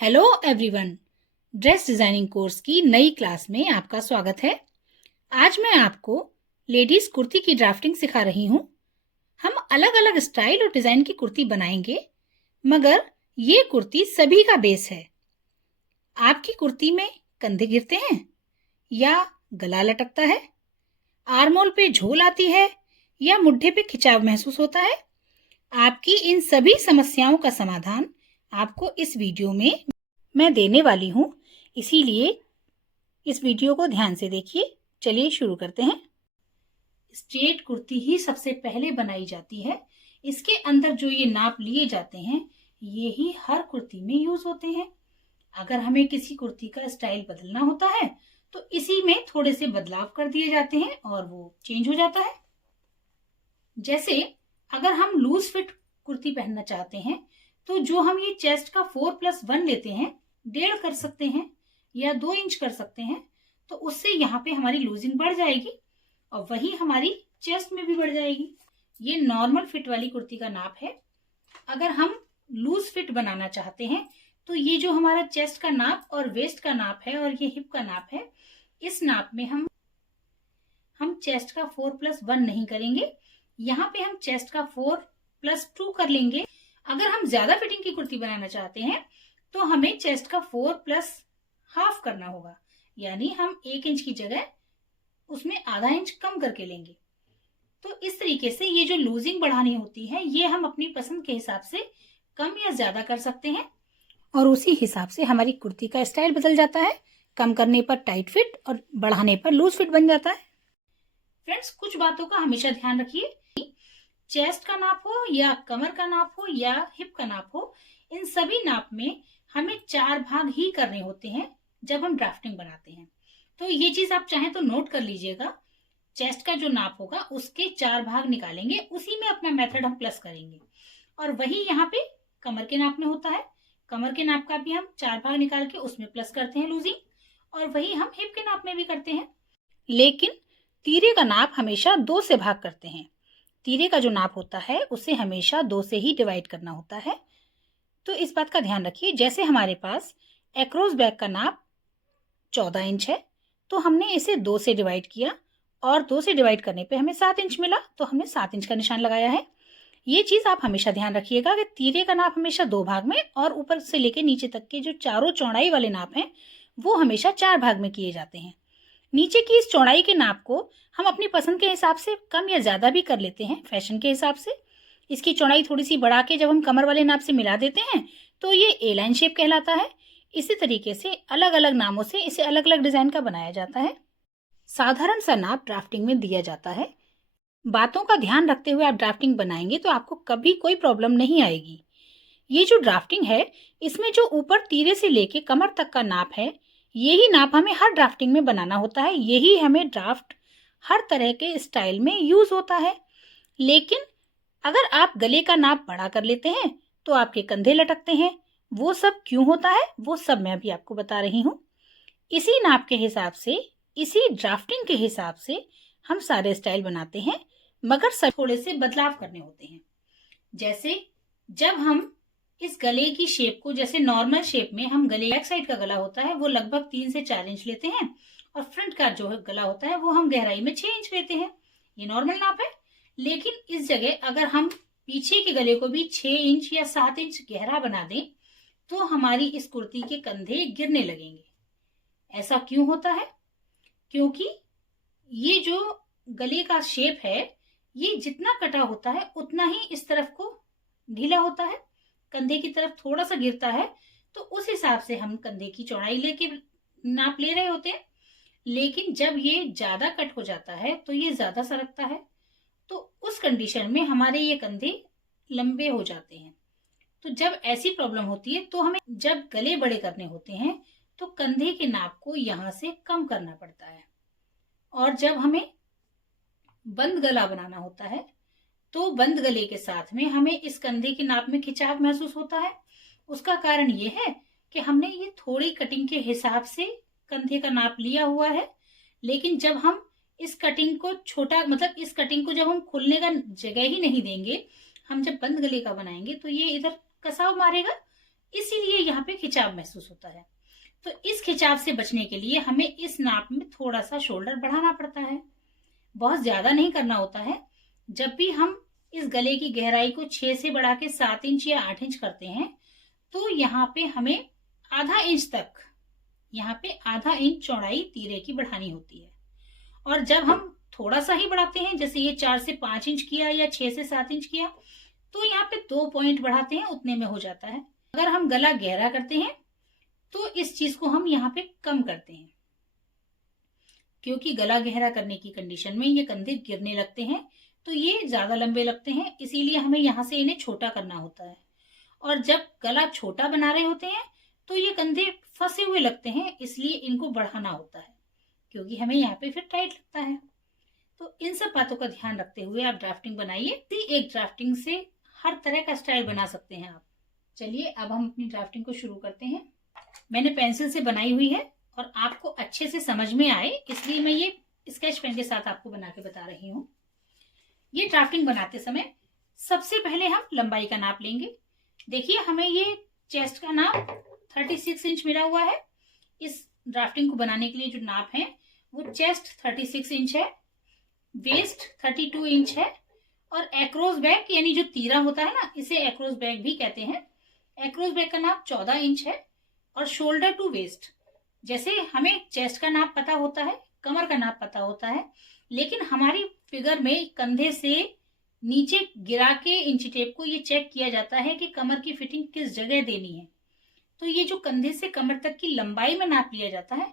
Hello everyone, dress designing course की नई class में आपका स्वागत है। आज मैं आपको लेडीज कुर्ती की ड्राफ्टिंग सिखा रही हूँ। हम अलग अलग स्टाइल और डिजाइन की कुर्ती बनाएंगे, मगर ये कुर्ती सभी का बेस है। आपकी कुर्ती में कंधे गिरते हैं या गला लटकता है, आर्मोल पे झोल आती है या मुड्ढे पे खिंचाव महसूस होता है? आपकी इन सभी समस्याओं का समाधान आपको इस वीडियो में मैं देने वाली हूँ, इसीलिए इस वीडियो को ध्यान से देखिए। चलिए शुरू करते हैं। स्ट्रेट कुर्ती ही सबसे पहले बनाई जाती है। इसके अंदर जो ये नाप लिए जाते हैं, ये ही हर कुर्ती में यूज होते हैं। अगर हमें किसी कुर्ती का स्टाइल बदलना होता है तो इसी में थोड़े से बदलाव कर दिए जाते हैं और वो चेंज हो जाता है। जैसे अगर हम लूज फिट कुर्ती पहनना चाहते हैं तो जो हम ये चेस्ट का 4+1 लेते हैं, 1.5 कर सकते हैं या 2 इंच कर सकते हैं, तो उससे यहाँ पे हमारी लूजिंग बढ़ जाएगी और वही हमारी चेस्ट में भी बढ़ जाएगी। ये नॉर्मल फिट वाली कुर्ती का नाप है। अगर हम लूज फिट बनाना चाहते हैं तो ये जो हमारा चेस्ट का नाप और वेस्ट का नाप है और ये हिप का नाप है, इस नाप में हम चेस्ट का 4+1 नहीं करेंगे, यहाँ पे हम चेस्ट का 4+2 कर लेंगे। अगर हम ज्यादा फिटिंग की कुर्ती बनाना चाहते हैं तो हमें चेस्ट का 4+½ करना होगा, यानी हम 1 इंच की जगह उसमें ½ इंच कम करके लेंगे। तो इस तरीके से ये जो लूजिंग बढ़ानी होती है, ये हम अपनी पसंद के हिसाब से कम या ज्यादा कर सकते हैं और उसी हिसाब से हमारी कुर्ती का स्टाइल बदल जाता है। कम करने पर टाइट फिट और बढ़ाने पर लूज फिट बन जाता है। फ्रेंड्स, कुछ बातों का हमेशा ध्यान रखिए। चेस्ट का नाप हो या कमर का नाप हो या हिप का नाप हो, इन सभी नाप में हमें 4 भाग ही करने होते हैं जब हम ड्राफ्टिंग बनाते हैं। तो ये चीज आप चाहें तो नोट कर लीजिएगा। चेस्ट का जो नाप होगा उसके 4 भाग निकालेंगे, उसी में अपना मेथड हम प्लस करेंगे और वही यहाँ पे कमर के नाप में होता है। कमर के नाप का भी हम 4 भाग निकाल के उसमें प्लस करते हैं लूजिंग, और वही हम हिप के नाप में भी करते हैं। लेकिन तीरे का नाप हमेशा 2 से भाग करते हैं। तीरे का जो नाप होता है उसे हमेशा 2 से ही डिवाइड करना होता है। तो इस बात का ध्यान रखिए। जैसे हमारे पास एक्रॉस बैक का नाप 14 इंच है, तो हमने इसे 2 से डिवाइड किया और 2 से डिवाइड करने पे हमें 7 इंच मिला, तो हमने 7 इंच का निशान लगाया है। ये चीज आप हमेशा ध्यान रखिएगा कि तीरे का नाप हमेशा 2 भाग में और ऊपर से लेके नीचे तक के जो चारों चौड़ाई वाले नाप हैं वो हमेशा 4 भाग में किए जाते हैं। नीचे की इस चौड़ाई के नाप को हम अपनी पसंद के हिसाब से कम या ज्यादा भी कर लेते हैं, फैशन के हिसाब से। इसकी चौड़ाई थोड़ी सी बढ़ा के जब हम कमर वाले नाप से मिला देते हैं तो ये ए लाइन शेप कहलाता है। इसी तरीके से अलग अलग नामों से इसे अलग अलग डिजाइन का बनाया जाता है। साधारण सा नाप ड्राफ्टिंग में दिया जाता है। बातों का ध्यान रखते हुए आप ड्राफ्टिंग बनाएंगे तो आपको कभी कोई प्रॉब्लम नहीं आएगी। ये जो ड्राफ्टिंग है, इसमें जो ऊपर तीरे से लेके कमर तक का नाप है, यही नाप हमें हर ड्राफ्टिंग में बनाना होता है। यही हमें ड्राफ्ट हर तरह के स्टाइल में यूज होता है। लेकिन अगर आप गले का नाप बड़ा कर लेते हैं तो आपके कंधे लटकते हैं। वो सब क्यों होता है, वो सब मैं अभी आपको बता रही हूँ। इसी नाप के हिसाब से, इसी ड्राफ्टिंग के हिसाब से हम सारे स्टाइल बनाते हैं, मगर सब थोड़े से बदलाव करने होते हैं। जैसे जब हम इस गले की शेप को, जैसे नॉर्मल शेप में हम गले, बैक साइड का गला होता है वो लगभग 3 से 4 इंच लेते हैं और फ्रंट का जो गला होता है वो हम गहराई में 6 इंच लेते हैं। ये नॉर्मल नाप है। लेकिन इस जगह अगर हम पीछे के गले को भी 6 इंच या 7 इंच गहरा बना दें तो हमारी इस कुर्ती के कंधे गिरने लगेंगे। ऐसा क्यों होता है? क्योंकि ये जो गले का शेप है, ये जितना कटा होता है उतना ही इस तरफ को ढीला होता है, कंधे की तरफ थोड़ा सा गिरता है। तो उस हिसाब से हम कंधे की चौड़ाई लेके नाप ले रहे होते हैं। लेकिन जब ये ज्यादा कट हो जाता है तो ये ज्यादा सरकता है, तो उस कंडीशन में हमारे ये कंधे लंबे हो जाते हैं। तो जब ऐसी प्रॉब्लम होती है तो हमें जब गले बड़े करने होते हैं तो कंधे के नाप को यहां से कम करना पड़ता है। और जब हमें बंद गला बनाना होता है तो बंद गले के साथ में हमें इस कंधे के नाप में खिंचाव महसूस होता है। उसका कारण ये है कि हमने ये थोड़ी कटिंग के हिसाब से कंधे का नाप लिया हुआ है। लेकिन जब हम इस कटिंग को छोटा, मतलब इस कटिंग को जब हम खुलने का जगह ही नहीं देंगे, हम जब बंद गले का बनाएंगे तो ये इधर कसाव मारेगा, इसीलिए यहाँ पे खिंचाव महसूस होता है। तो इस खिंचाव से बचने के लिए हमें इस नाप में थोड़ा सा शोल्डर बढ़ाना पड़ता है, बहुत ज्यादा नहीं करना होता है। जब भी हम इस गले की गहराई को 6 से बढ़ा के 7 इंच या 8 इंच करते हैं, तो यहाँ पे हमें आधा इंच तक, यहाँ पे आधा इंच चौड़ाई तीरे की बढ़ानी होती है। और जब हम थोड़ा सा ही बढ़ाते हैं, जैसे ये 4 से 5 इंच किया या 6 से 7 इंच किया, तो यहाँ पे 2 पॉइंट बढ़ाते हैं, उतने में हो जाता है। अगर हम गला गहरा करते हैं तो इस चीज को हम यहाँ पे कम करते हैं, क्योंकि गला गहरा करने की कंडीशन में ये कंधे गिरने लगते हैं, तो ये ज्यादा लंबे लगते हैं, इसीलिए हमें यहाँ से इन्हें छोटा करना होता है। और जब गला छोटा बना रहे होते हैं तो ये कंधे फंसे हुए लगते हैं, इसलिए इनको बढ़ाना होता है, क्योंकि हमें यहाँ पे फिर टाइट लगता है। तो इन सब बातों का ध्यान रखते हुए आप ड्राफ्टिंग बनाइए। एक ड्राफ्टिंग से हर तरह का स्टाइल बना सकते हैं आप। चलिए अब हम अपनी ड्राफ्टिंग को शुरू करते हैं। मैंने पेंसिल से बनाई हुई है और आपको अच्छे से समझ में आए इसलिए मैं ये स्केच पेन के साथ आपको बना के बता रही हूँ। ये ड्राफ्टिंग बनाते समय सबसे पहले हम लंबाई का नाप लेंगे। देखिए हमें ये चेस्ट का नाप 36 इंच मिला हुआ है। इस ड्राफ्टिंग को बनाने के लिए जो नाप है वो चेस्ट 36 इंच है, वेस्ट 32 इंच है, और एक्रोस बैक यानी जो तीरा होता है ना, इसे एक्रोस बैक भी कहते हैं, एक्रोस बैक का नाप 14 इंच है। और शोल्डर टू वेस्ट, जैसे हमें चेस्ट का नाप पता होता है, कमर का नाप पता होता है, लेकिन हमारी फिगर में कंधे से नीचे गिरा के इंची टेप को ये चेक किया जाता है कि कमर की फिटिंग किस जगह देनी है। तो ये जो कंधे से कमर तक की लंबाई में नाप लिया जाता है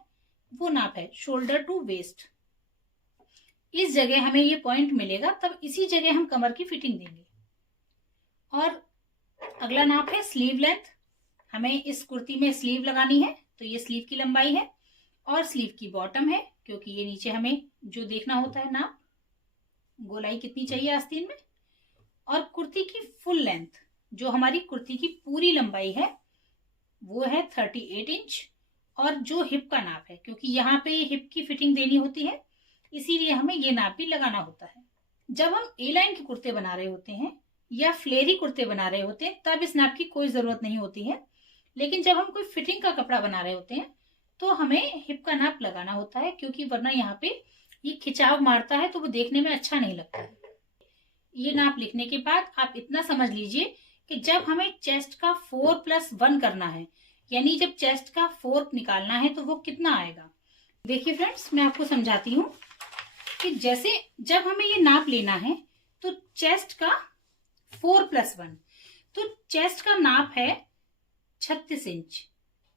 वो नाप है शोल्डर टू वेस्ट। इस जगह हमें ये पॉइंट मिलेगा, तब इसी जगह हम कमर की फिटिंग देंगे। और अगला नाप है स्लीव लेंथ। हमें इस कुर्ती में स्लीव लगानी है, तो ये स्लीव की लंबाई है, और स्लीव की बॉटम है, क्योंकि ये नीचे हमें जो देखना होता है नाप, गोलाई कितनी चाहिए आस्तीन में। और कुर्ती की फुल लेंथ, जो हमारी कुर्ती की पूरी लंबाई है, वो है 38 इंच। और जो हिप का नाप है, क्योंकि यहाँ पे हिप की फिटिंग देनी होती है, इसीलिए हमें ये नाप भी लगाना होता है। जब हम ए लाइन के कुर्ते बना रहे होते हैं या फ्लेरी कुर्ते बना रहे होते हैं, तब इस नाप की कोई जरूरत नहीं होती है। लेकिन जब हम कोई फिटिंग का कपड़ा बना रहे होते हैं तो हमें हिप का नाप लगाना होता है, क्योंकि वरना यहाँ पे ये खिंचाव मारता है तो वो देखने में अच्छा नहीं लगता है। ये नाप लिखने के बाद आप इतना समझ लीजिए कि जब हमें चेस्ट का 4+1 करना है, यानी जब चेस्ट का 4 निकालना है, तो वो कितना आएगा। देखिए फ्रेंड्स, मैं आपको समझाती हूँ कि जैसे जब हमें ये नाप लेना है तो चेस्ट का 4+1, तो चेस्ट का नाप है 36 इंच।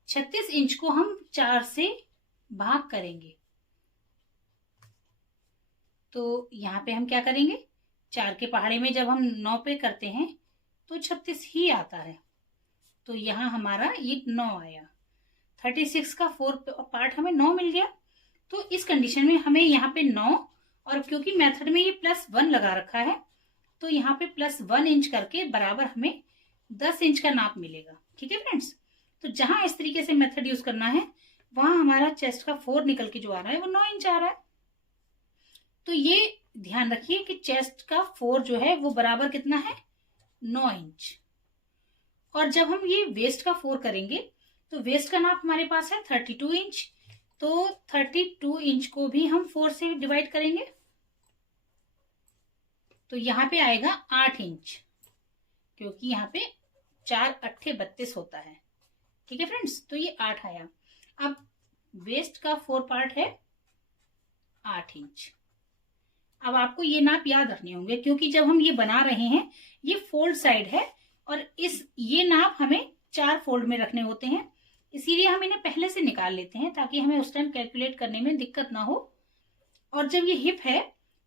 36 इंच को हम 4 से भाग करेंगे, तो यहाँ पे हम क्या करेंगे, 4 के पहाड़े में जब हम 9 पे करते हैं तो 36 ही आता है, तो यहाँ हमारा ये 9 आया। 36 का 4 पार्ट हमें 9 मिल गया। तो इस कंडीशन में हमें यहाँ पे 9, और क्योंकि मेथड में ये +1 लगा रखा है, तो यहाँ पे +1 इंच करके बराबर हमें 10 इंच का नाप मिलेगा। ठीक है फ्रेंड्स, तो जहां इस तरीके से मेथड यूज करना है, वहां हमारा चेस्ट का 4 निकल के जो आ रहा है वो 9 इंच आ रहा है। तो ये ध्यान रखिए कि चेस्ट का 4 जो है वो बराबर कितना है, 9 इंच। और जब हम ये वेस्ट का 4 करेंगे तो वेस्ट का नाप हमारे पास है 32 इंच, तो 32 इंच को भी हम 4 से डिवाइड करेंगे, तो यहाँ पे आएगा 8 इंच, क्योंकि यहाँ पे 4 अट्ठे 32 होता है। ठीक है फ्रेंड्स, तो ये 8 आया। अब वेस्ट का 4 पार्ट है 8 इंच। अब आपको ये नाप याद रखने होंगे, क्योंकि जब हम ये बना रहे हैं, ये फोल्ड साइड है, और ये नाप हमें 4 फोल्ड में रखने होते हैं, इसीलिए हम इन्हें पहले से निकाल लेते हैं ताकि हमें उस टाइम कैलकुलेट करने में दिक्कत ना हो। और जब ये हिप है,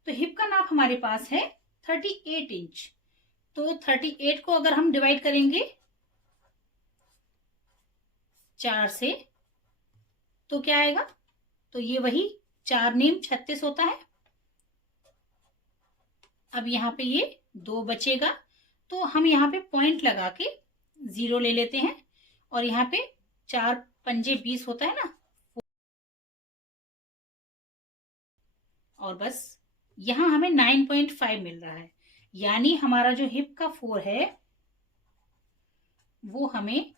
तो हिप का नाप हमारे पास है 38 इंच, तो 38 को अगर हम डिवाइड करेंगे 4 से, तो क्या आएगा, तो ये वही 4 नीम 36 होता है। अब यहाँ पे ये 2 बचेगा, तो हम यहाँ पे पॉइंट लगा के 0 ले लेते हैं, और यहाँ पे 4 पंजे 20 होता है ना, और बस यहाँ हमें 9.5 मिल रहा है, यानी हमारा जो हिप का 4 है वो हमें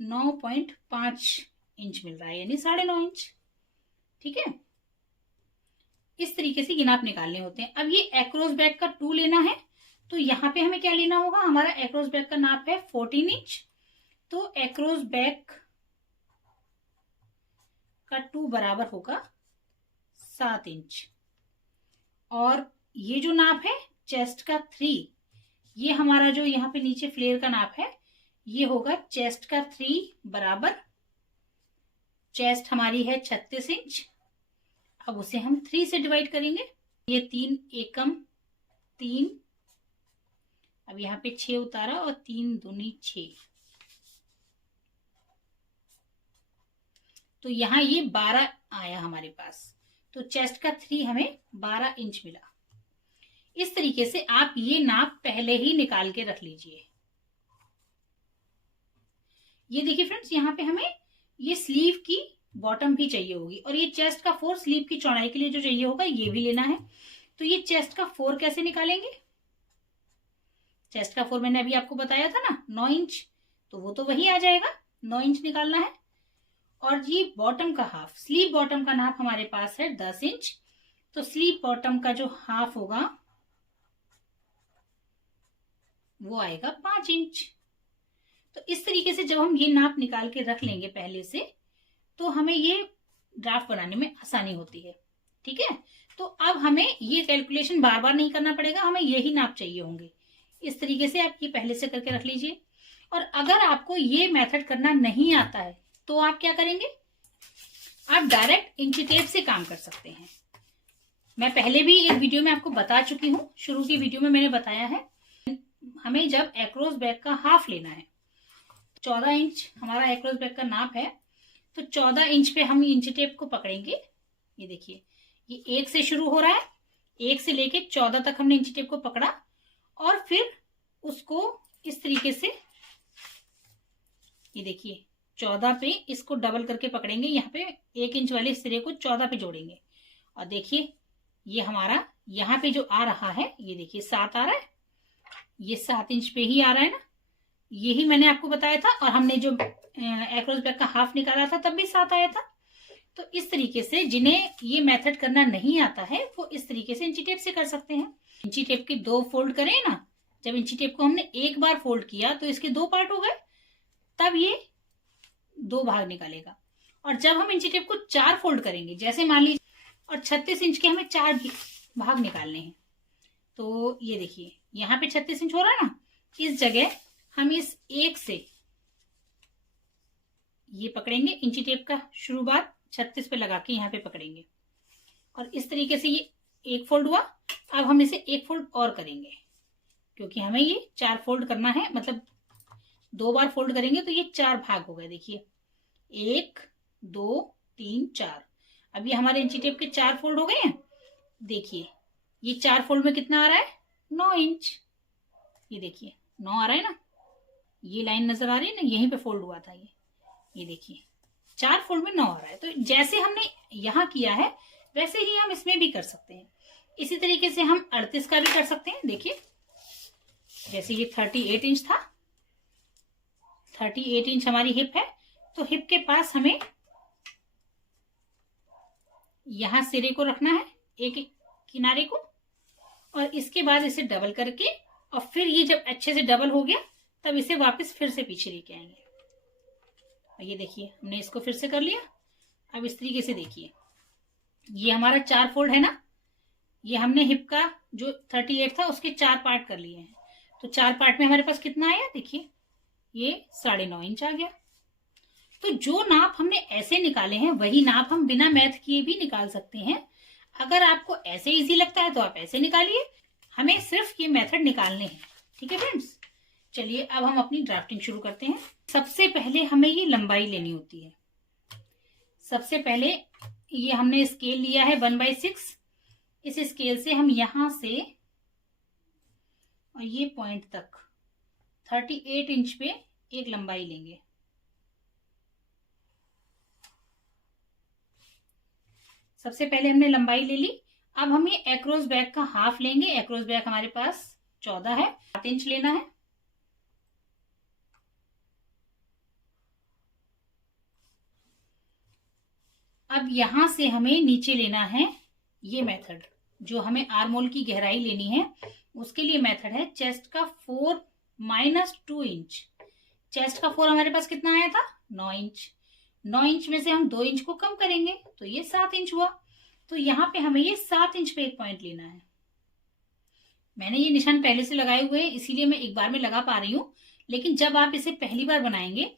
9.5 इंच मिल रहा है, यानी 9.5 इंच। ठीक है, इस तरीके से ये नाप निकालने होते हैं। अब ये एक्रोस बैक का 2 लेना है, तो यहाँ पे हमें क्या लेना होगा, हमारा एक्रोस बैक का नाप है 14 इंच, तो एक्रोस बैक का 2 बराबर होगा 7 इंच। और ये जो नाप है चेस्ट का 3, ये हमारा जो यहाँ पे नीचे फ्लेयर का नाप है, ये होगा चेस्ट का 3 बराबर, चेस्ट हमारी है 36 इंच। अब उसे हम 3 से डिवाइड करेंगे, ये 3 एकम 3, अब यहाँ पे 6 उतारा और 3 दूनी 6, तो यहाँ ये 12 आया हमारे पास, तो चेस्ट का 3 हमें 12 इंच मिला। इस तरीके से आप ये नाप पहले ही निकाल के रख लीजिए। ये देखिए फ्रेंड्स, यहाँ पे हमें ये स्लीव की बॉटम भी चाहिए होगी, और ये चेस्ट का 4 स्लीव की चौड़ाई के लिए जो चाहिए होगा ये भी लेना है। तो ये चेस्ट का 4 कैसे निकालेंगे, चेस्ट का 4 मैंने अभी आपको बताया था ना 9 इंच, तो वो तो वही आ जाएगा, 9 इंच निकालना है। और ये बॉटम का हाफ, स्लीव बॉटम का नाप हमारे पास है 10 इंच, तो स्लीव बॉटम का जो हाफ होगा वो आएगा 5 इंच। तो इस तरीके से जब हम ये नाप निकाल के रख लेंगे पहले से, तो हमें ये ड्राफ्ट बनाने में आसानी होती है। ठीक है, तो अब हमें ये कैलकुलेशन बार बार नहीं करना पड़ेगा, हमें यही नाप चाहिए होंगे। इस तरीके से आप ये पहले से करके रख लीजिए। और अगर आपको ये मेथड करना नहीं आता है तो आप क्या करेंगे, आप डायरेक्ट इंची टेप से काम कर सकते हैं। मैं पहले भी एक वीडियो में आपको बता चुकी हूँ, शुरू की वीडियो में मैंने बताया है। हमें जब एक्रोस बैक का हाफ लेना है, 14 इंच हमारा एक्रोस बैक का नाप है, तो 14 इंच पे हम इंची टेप को पकड़ेंगे। ये देखिए, ये 1 से शुरू हो रहा है, 1 से लेके 14 तक हमने इंची टेप को पकड़ा, और फिर उसको इस तरीके से, ये देखिए 14 पे इसको डबल करके पकड़ेंगे, यहाँ पे 1 इंच वाले सिरे को 14 पे जोड़ेंगे, और देखिए ये हमारा यहाँ पे जो आ रहा है, ये देखिए 7 आ रहा है, ये 7 इंच पे ही आ रहा है ना, यही मैंने आपको बताया था। और हमने जो एक्रोस बैक का हाफ निकाला था तब भी 7 आया था। तो इस तरीके से जिन्हें ये मेथड करना नहीं आता है वो इस तरीके से इंची टेप से कर सकते हैं। इंची टेप के 2 फोल्ड करें ना, जब इंची टेप को हमने एक बार फोल्ड किया तो इसके 2 पार्ट हो गए, तब ये 2 भाग निकालेगा। और जब हम इंची टेप को 4 फोल्ड करेंगे, जैसे मान लीजिए, और 36 इंच के हमें 4 भाग निकालने हैं, तो ये देखिए यहाँ पे 36 इंच हो रहा है ना, इस जगह हम इस 1 से ये पकड़ेंगे, इंची टेप का शुरुआत 36 पे लगा के यहाँ पे पकड़ेंगे, और इस तरीके से ये 1 फोल्ड हुआ। अब हम इसे 1 फोल्ड और करेंगे, क्योंकि हमें ये 4 फोल्ड करना है, मतलब 2 बार फोल्ड करेंगे तो ये 4 भाग हो गए। देखिए 1 2 3 4, अब ये हमारे इंची टेप के 4 फोल्ड हो गए हैं। देखिए ये 4 फोल्ड में कितना आ रहा है, 9 इंच। ये देखिए 9 आ रहा है ना, ये लाइन नजर आ रही है ना, यहीं पे फोल्ड हुआ था ये देखिए 4 फोल्ड में 9 आ रहा है। तो जैसे हमने यहाँ किया है वैसे ही हम इसमें भी कर सकते हैं। इसी तरीके से हम 38 का भी कर सकते हैं। देखिए जैसे ये 38 इंच था, 38 इंच हमारी हिप है, तो हिप के पास हमें यहां सिरे को रखना है, एक किनारे को, और इसके बाद इसे डबल करके, और फिर ये जब अच्छे से डबल हो गया तब इसे वापस फिर से पीछे लेके आएंगे। और ये देखिए हमने इसको फिर से कर लिया। अब इस तरीके से देखिए ये हमारा 4 फोल्ड है ना, ये हमने हिप का जो 38 था उसके 4 पार्ट कर लिए हैं, तो 4 पार्ट में हमारे पास कितना आया, देखिए ये 9.5 इंच आ गया। तो जो नाप हमने ऐसे निकाले हैं वही नाप हम बिना मैथ किए भी निकाल सकते हैं। अगर आपको ऐसे इजी लगता है तो आप ऐसे निकालिए, हमें सिर्फ ये मेथड निकालने हैं। ठीक है फ्रेंड्स, चलिए अब हम अपनी ड्राफ्टिंग शुरू करते हैं। सबसे पहले हमें ये लंबाई लेनी होती है। सबसे पहले ये हमने स्केल लिया है 1/6, इस स्केल से हम यहां से और ये पॉइंट तक 38 इंच पे एक लंबाई लेंगे। सबसे पहले हमने लंबाई ले ली। अब हम ये एक्रोस बैक का हाफ लेंगे। एक्रोस बैक हमारे पास 14 है, 7 इंच लेना है। अब यहाँ से हमें नीचे लेना है ये मेथड, जो हमें आर्मोल की गहराई लेनी है उसके लिए मेथड है चेस्ट का 4 माइनस 2 इंच। चेस्ट का 4 हमारे पास कितना आया था, 9 इंच। 9 इंच में से हम 2 इंच को कम करेंगे तो ये 7 इंच हुआ। तो यहाँ पे हमें ये 7 इंच पे एक पॉइंट लेना है। मैंने ये निशान पहले से लगाए हुए हैं इसीलिए मैं एक बार में लगा पा रही हूँ, लेकिन जब आप इसे पहली बार बनाएंगे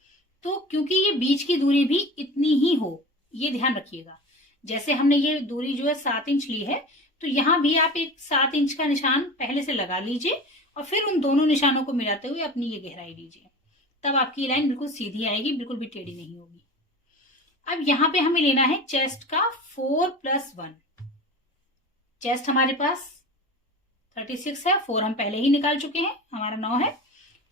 तो क्योंकि ये बीच की दूरी भी इतनी ही हो, ये ध्यान रखिएगा। जैसे हमने ये दूरी जो है 7 इंच ली है, तो यहाँ भी आप एक 7 इंच का निशान पहले से लगा लीजिए और फिर उन दोनों निशानों को मिलाते हुए अपनी ये गहराई लीजिए। तब आपकी ये लाइन बिल्कुल सीधी आएगी, बिल्कुल भी टेढ़ी नहीं होगी। अब यहाँ पे हमें लेना है चेस्ट का 4 प्लस 1। चेस्ट हमारे पास 36 है, 4 हम पहले ही निकाल चुके हैं, हमारा 9 है,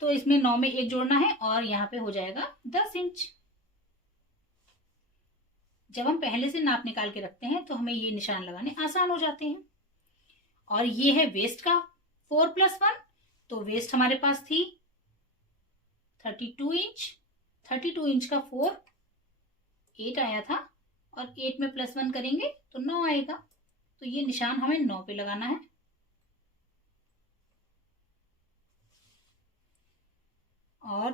तो इसमें 9 में 1 जोड़ना है और यहाँ पे हो जाएगा 10 इंच। जब हम पहले से नाप निकाल के रखते हैं तो हमें ये निशान लगाने आसान हो जाते हैं। और ये है वेस्ट का 4 प्लस 1, तो वेस्ट हमारे पास थी 32 इंच। 32 इंच का 4 8 आया था और 8 में प्लस 1 करेंगे तो 9 आएगा। तो ये निशान हमें 9 पे लगाना है। और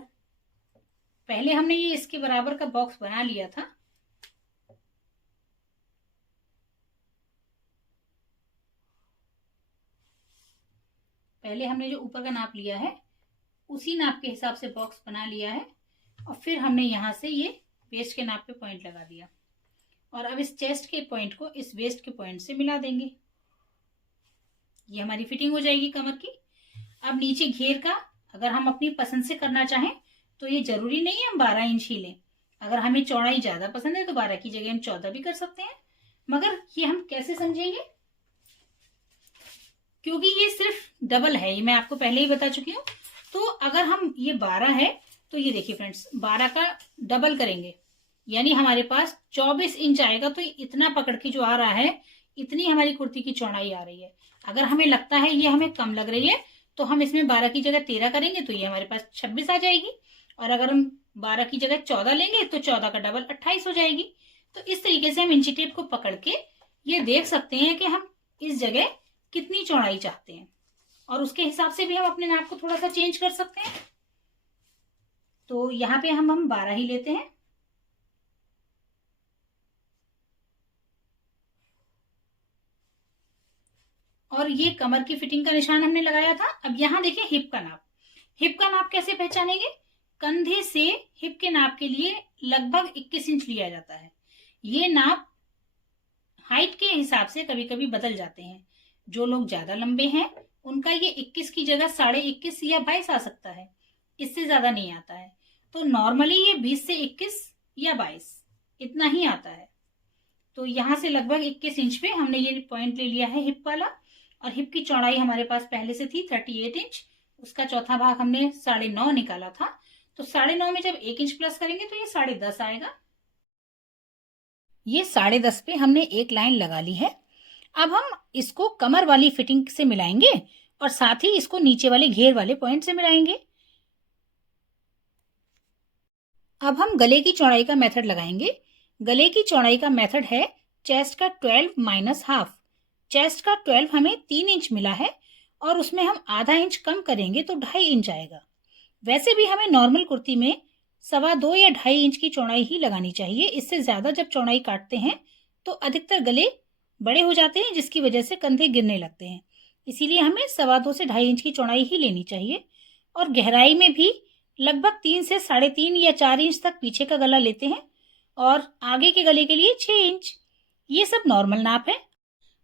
पहले हमने ये इसके बराबर का बॉक्स बना लिया था, पहले हमने जो ऊपर का नाप लिया है उसी नाप के हिसाब से बॉक्स बना लिया है और फिर हमने यहाँ से ये वेस्ट के नाप पे पॉइंट लगा दिया और अब इस चेस्ट के पॉइंट को इस वेस्ट के पॉइंट से मिला देंगे। ये हमारी फिटिंग हो जाएगी कमर की। अब नीचे घेर का अगर हम अपनी पसंद से करना चाहें तो ये जरूरी नहीं है हम 12 इंच ही लें। अगर हमें चौड़ाई ज्यादा पसंद है तो 12 की जगह हम 14 भी कर सकते हैं। मगर ये हम कैसे समझेंगे, क्योंकि ये सिर्फ डबल है, ये मैं आपको पहले ही बता चुकी हूँ। तो अगर हम ये 12 है तो ये देखिए फ्रेंड्स 12 का डबल करेंगे यानी हमारे पास 24 इंच आएगा। तो इतना पकड़ के जो आ रहा है इतनी हमारी कुर्ती की चौड़ाई आ रही है। अगर हमें लगता है ये हमें कम लग रही है तो हम इसमें 12 की जगह 13 करेंगे तो ये हमारे पास 26 आ जाएगी। और अगर हम 12 की जगह 14 लेंगे तो 14 का डबल 28 हो जाएगी। तो इस तरीके से हम इंची टेप को पकड़ के ये देख सकते हैं कि हम इस जगह कितनी चौड़ाई चाहते हैं और उसके हिसाब से भी हम अपने नाप को थोड़ा सा चेंज कर सकते हैं। तो यहाँ पे हम 12 ही लेते हैं। और ये कमर की फिटिंग का निशान हमने लगाया था। अब यहाँ देखिए हिप का नाप। हिप का नाप कैसे पहचानेंगे, कंधे से हिप के नाप के लिए लगभग 21 इंच लिया जाता है। ये नाप हाइट के हिसाब से कभी कभी बदल जाते हैं। जो लोग ज्यादा लंबे हैं उनका ये 21 की जगह 21.5 या 22 आ सकता है, इससे ज्यादा नहीं आता है। तो नॉर्मली ये 20 से 21 या 22 इतना ही आता है। तो यहाँ से लगभग 21 इंच पे हमने ये पॉइंट ले लिया है हिप वाला। और हिप की चौड़ाई हमारे पास पहले से थी 38 इंच, उसका चौथा भाग हमने 9.5 निकाला था। तो 9.5 में जब 1 इंच प्लस करेंगे तो ये 10.5 आएगा। ये 10.5 पे हमने एक लाइन लगा ली है। अब हम इसको कमर वाली फिटिंग से मिलाएंगे और साथ ही इसको नीचे वाले घेर वाले पॉइंट से मिलाएंगे। अब हम गले की चौड़ाई का मेथड लगाएंगे। गले की चौड़ाई का मेथड है चेस्ट का 12 माइनस हाफ। चेस्ट का 12 हमें 3 इंच मिला है और उसमें हम आधा इंच कम करेंगे तो 2.5 इंच आएगा। वैसे भी हमें नॉर्मल कुर्ती में 2.25 या 2.5 इंच की चौड़ाई ही लगानी चाहिए। इससे ज्यादा जब चौड़ाई काटते हैं तो अधिकतर गले बड़े हो जाते हैं जिसकी वजह से कंधे गिरने लगते हैं। इसीलिए हमें 2.25 से 2.5 इंच की चौड़ाई ही लेनी चाहिए। और गहराई में भी लगभग 3 से 3.5 या 4 इंच तक पीछे का गला लेते हैं और आगे के गले के लिए 6 इंच। ये सब नॉर्मल नाप है।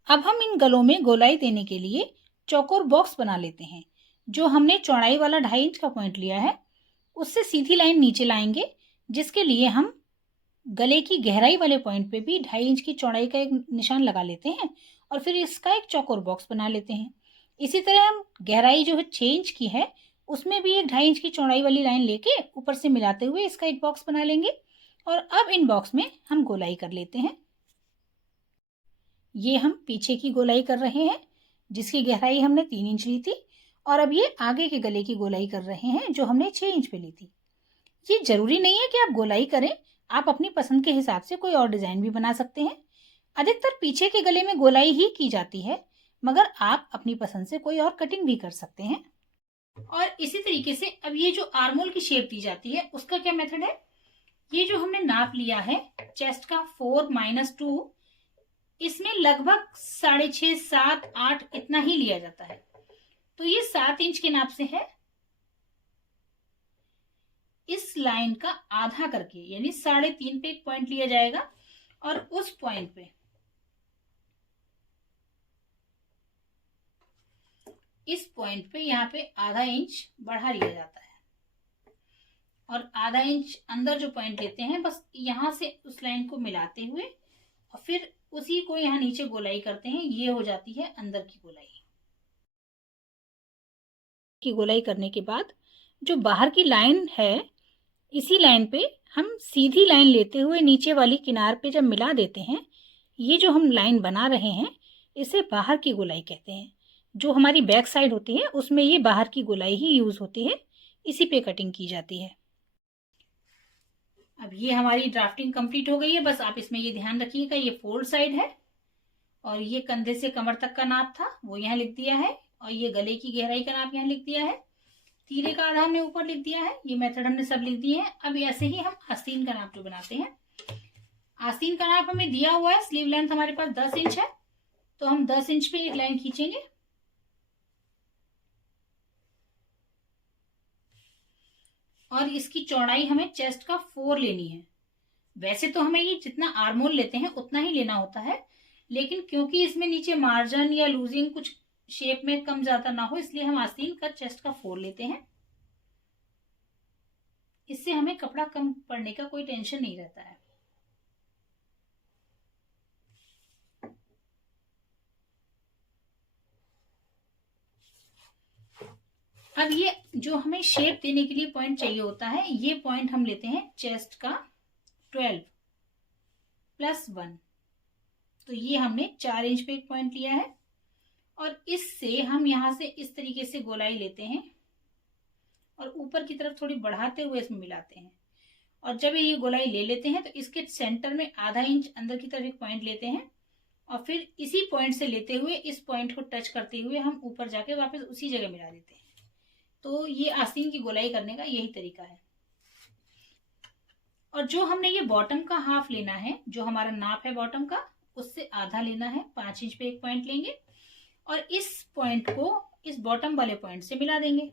अब हम इन गलों में गोलाई देने के लिए चौकोर बॉक्स बना लेते हैं। जो हमने चौड़ाई वाला 2.5 इंच का पॉइंट लिया है उससे सीधी लाइन नीचे लाएंगे, जिसके लिए हम गले की गहराई वाले पॉइंट पे भी 2.5 इंच की चौड़ाई का एक निशान लगा लेते हैं और फिर इसका एक चौकोर बॉक्स बना लेते हैं। इसी तरह हम गहराई जो है 6 इंच की है उसमें भी एक 2.5 इंच की चौड़ाई वाली लाइन लेके ऊपर से मिलाते हुए इसका एक बॉक्स बना लेंगे। और अब इन बॉक्स में हम गोलाई कर लेते हैं। ये हम पीछे की गोलाई कर रहे हैं जिसकी गहराई हमने 3 इंच ली थी और अब ये आगे के गले की गोलाई कर रहे हैं जो हमने 6 इंच पे ली थी। ये जरूरी नहीं है कि आप गोलाई करें, आप अपनी पसंद के हिसाब से कोई और डिज़ाइन भी बना सकते हैं। अधिकतर पीछे के गले में गोलाई ही की जाती है, मगर आप अपनी पसंद से कोई और कटिंग भी कर सकते हैं। और इसी तरीके से अब ये जो आर्मोल की शेप दी जाती है उसका क्या मेथड है, ये जो हमने नाप लिया है चेस्ट का 4-2, इसमें लगभग 6.5, 7, 8 इतना ही लिया जाता है। तो ये 7 इंच के नाप से है। इस लाइन का आधा करके यानी 3.5 पे एक पॉइंट लिया जाएगा और उस पॉइंट पे इस पॉइंट पे यहाँ पे आधा इंच बढ़ा लिया जाता है और आधा इंच अंदर जो पॉइंट लेते हैं बस यहां से उस लाइन को मिलाते हुए और फिर उसी को यहाँ नीचे गोलाई करते हैं। ये हो जाती है अंदर की गोलाई। गोलाई करने के बाद जो बाहर की लाइन है, इसी लाइन पे हम सीधी लाइन लेते हुए नीचे वाली किनार पे जब मिला देते हैं, ये जो हम लाइन बना रहे हैं इसे बाहर की गोलाई कहते हैं। जो हमारी बैक साइड होती है उसमें ये बाहर की गोलाई ही यूज होती है, इसी पे कटिंग की जाती है। अब ये हमारी ड्राफ्टिंग कंप्लीट हो गई है। बस आप इसमें ये ध्यान रखिएगा, ये फोल्ड साइड है और ये कंधे से कमर तक का नाप था वो यहाँ लिख दिया है और ये गले की गहराई का नाप यहाँ लिख दिया है। तीरे का आधा हमने ऊपर लिख दिया है। ये मेथड हमने सब लिख दिए हैं। अब ऐसे ही हम आस्तीन का नाप जो बनाते हैं, आस्तीन का नाप हमें दिया हुआ है। स्लीव लेंथ हमारे पास 10 इंच है, तो हम 10 इंच पे एक लाइन खींचेंगे और इसकी चौड़ाई हमें चेस्ट का 4 लेनी है। वैसे तो हमें ये जितना आर्मोल लेते हैं उतना ही लेना होता है, लेकिन क्योंकि इसमें नीचे मार्जिन या लूजिंग कुछ शेप में कम ज्यादा ना हो, इसलिए हम आस्तीन का चेस्ट का 4 लेते हैं। इससे हमें कपड़ा कम पड़ने का कोई टेंशन नहीं रहता है। अब ये जो हमें शेप देने के लिए पॉइंट चाहिए होता है, ये पॉइंट हम लेते हैं चेस्ट का 12+1। तो ये हमने 4 इंच पे एक पॉइंट लिया है और इससे हम यहां से इस तरीके से गोलाई लेते हैं और ऊपर की तरफ थोड़ी बढ़ाते हुए इसमें मिलाते हैं। और जब ये गोलाई ले लेते हैं तो इसके सेंटर में आधा इंच अंदर की तरफ एक पॉइंट लेते हैं और फिर इसी पॉइंट से लेते हुए इस पॉइंट को टच करते हुए हम ऊपर जाके वापस उसी जगह मिला देते हैं। तो ये आस्तीन की गोलाई करने का यही तरीका है। और जो हमने ये बॉटम का हाफ लेना है, जो हमारा नाप है बॉटम का, उससे आधा लेना है। 5 इंच पे एक पॉइंट लेंगे और इस पॉइंट को इस बॉटम वाले पॉइंट से मिला देंगे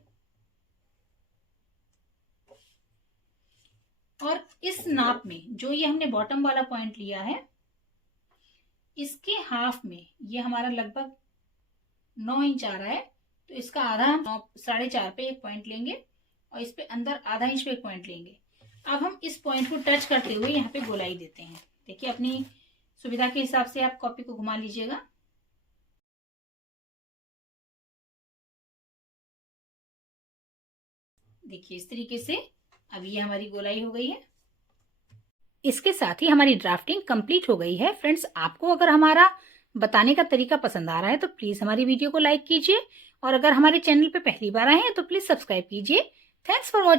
और इस नाप में जो ये हमने बॉटम वाला पॉइंट लिया है, इसके हाफ में ये हमारा लगभग 9 इंच आ रहा है, तो इसका आधा हम 4.5 पे एक पॉइंट लेंगे और इस पे अंदर आधा इंच पे एक पॉइंट लेंगे। अब हम इस पॉइंट को टच करते हुए यहाँ पे गोलाई देते हैं। देखिए, अपनी सुविधा के हिसाब से आप कॉपी को घुमा लीजिएगा। देखिए इस तरीके से अब ये हमारी गोलाई हो गई है। इसके साथ ही हमारी ड्राफ्टिंग कंप्लीट हो गई है। फ्रेंड्स, आपको अगर हमारा बताने का तरीका पसंद आ रहा है तो प्लीज हमारी वीडियो को लाइक कीजिए और अगर हमारे चैनल पे पहली बार आए हैं तो प्लीज सब्सक्राइब कीजिए। Thanks for watching.